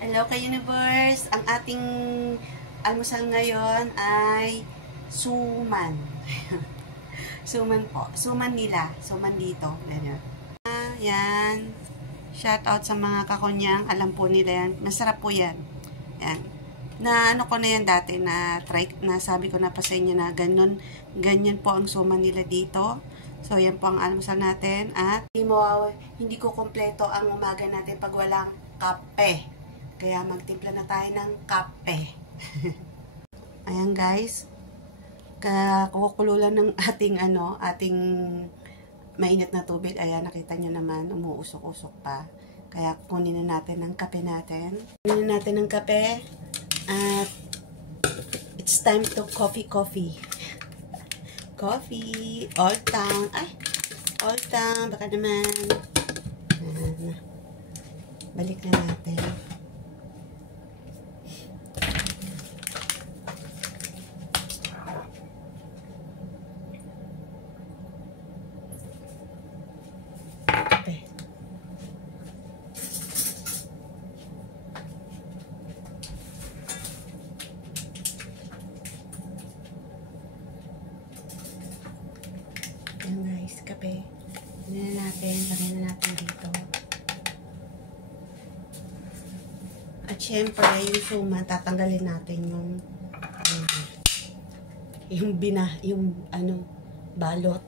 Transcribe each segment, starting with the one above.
Hello ka-universe! Ang ating almusal ngayon ay suman. Suman po. Suman nila. Suman dito. Ganyan. Yan. Shout out sa mga kakunyang. Alam po nila yan. Masarap po yan. Yan. Na ano ko na yan dati na try, na sabi ko na pa sa inyo na ganyan po ang suman nila dito. So yan po ang almusal natin at hindi ko kompleto ang umaga natin pag walang kape. Kaya magtimpla na tayo ng kape. Ayan guys. Kakukululan ng ating mainit na tubig. Ayan, nakita nyo naman, umuusok-usok pa. Kaya kunin na natin ang kape natin. Kunin na natin ang kape. At it's time to coffee. Coffee. Old Town. Ay, Old Town. Baka naman. Ayan. Balik na natin. Ayan guys, kape. Lagyan na natin dito. At syempre, yung suman, tatanggalin natin yung balot.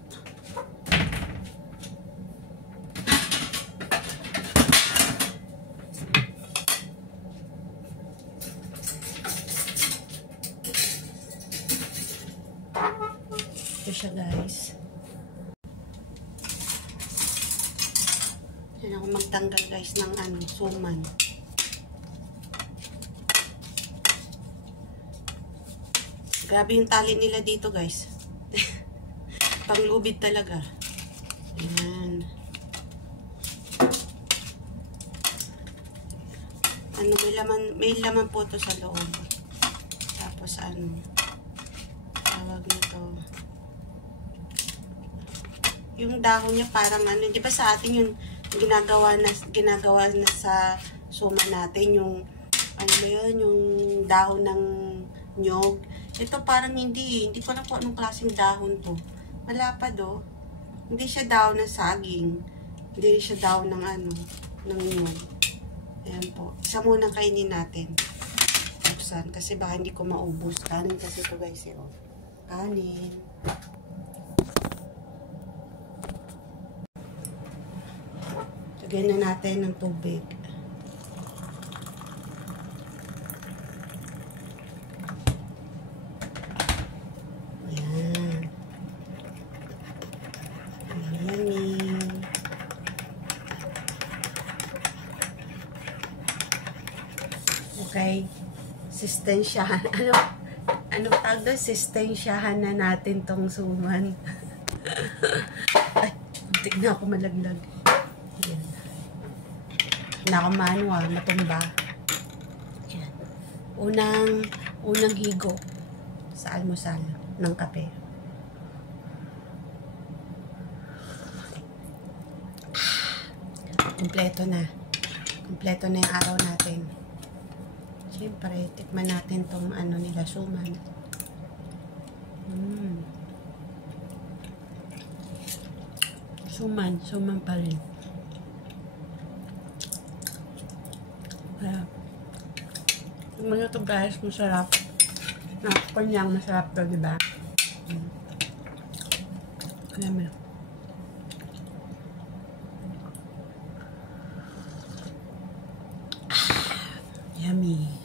Ito siya guys. Yan ako magtanggal guys ng suman. Grabe yung tali nila dito guys. Panglubid talaga. Ayan. May laman po to sa loob. Tapos tawag nito. Yung dahon niya parang di ba sa atin yung ginagawa na sa suman natin yung yung dahon ng nyog. Ito parang hindi ko alam kung anong klaseng dahon to. Malapad oh. Hindi siya dahon ng saging. Hindi siya dahon ng ng nyog. Ayan po. Isa muna kainin natin. Buksan kasi baka hindi ko maubos. Kanin kasi ito guys eh. Oh. Kanin. Lagyan na natin ng tubig. Ayan. Yummy. Okay. Sistensyahan. Ano tawag doon? Sistensyahan na natin tong suman. Ay, muntik na ako malaglag. Ayan. Nakamanual, matumba. Yan. Unang higo sa almusal ng kape. Kompleto na. Kompleto na yung araw natin. Siyempre, tikman natin tong nila, suman. Suman pa rin. Tingnan nyo ito guys, masarap. Nakakanyang masarap to, diba? Alam mo. Yummy.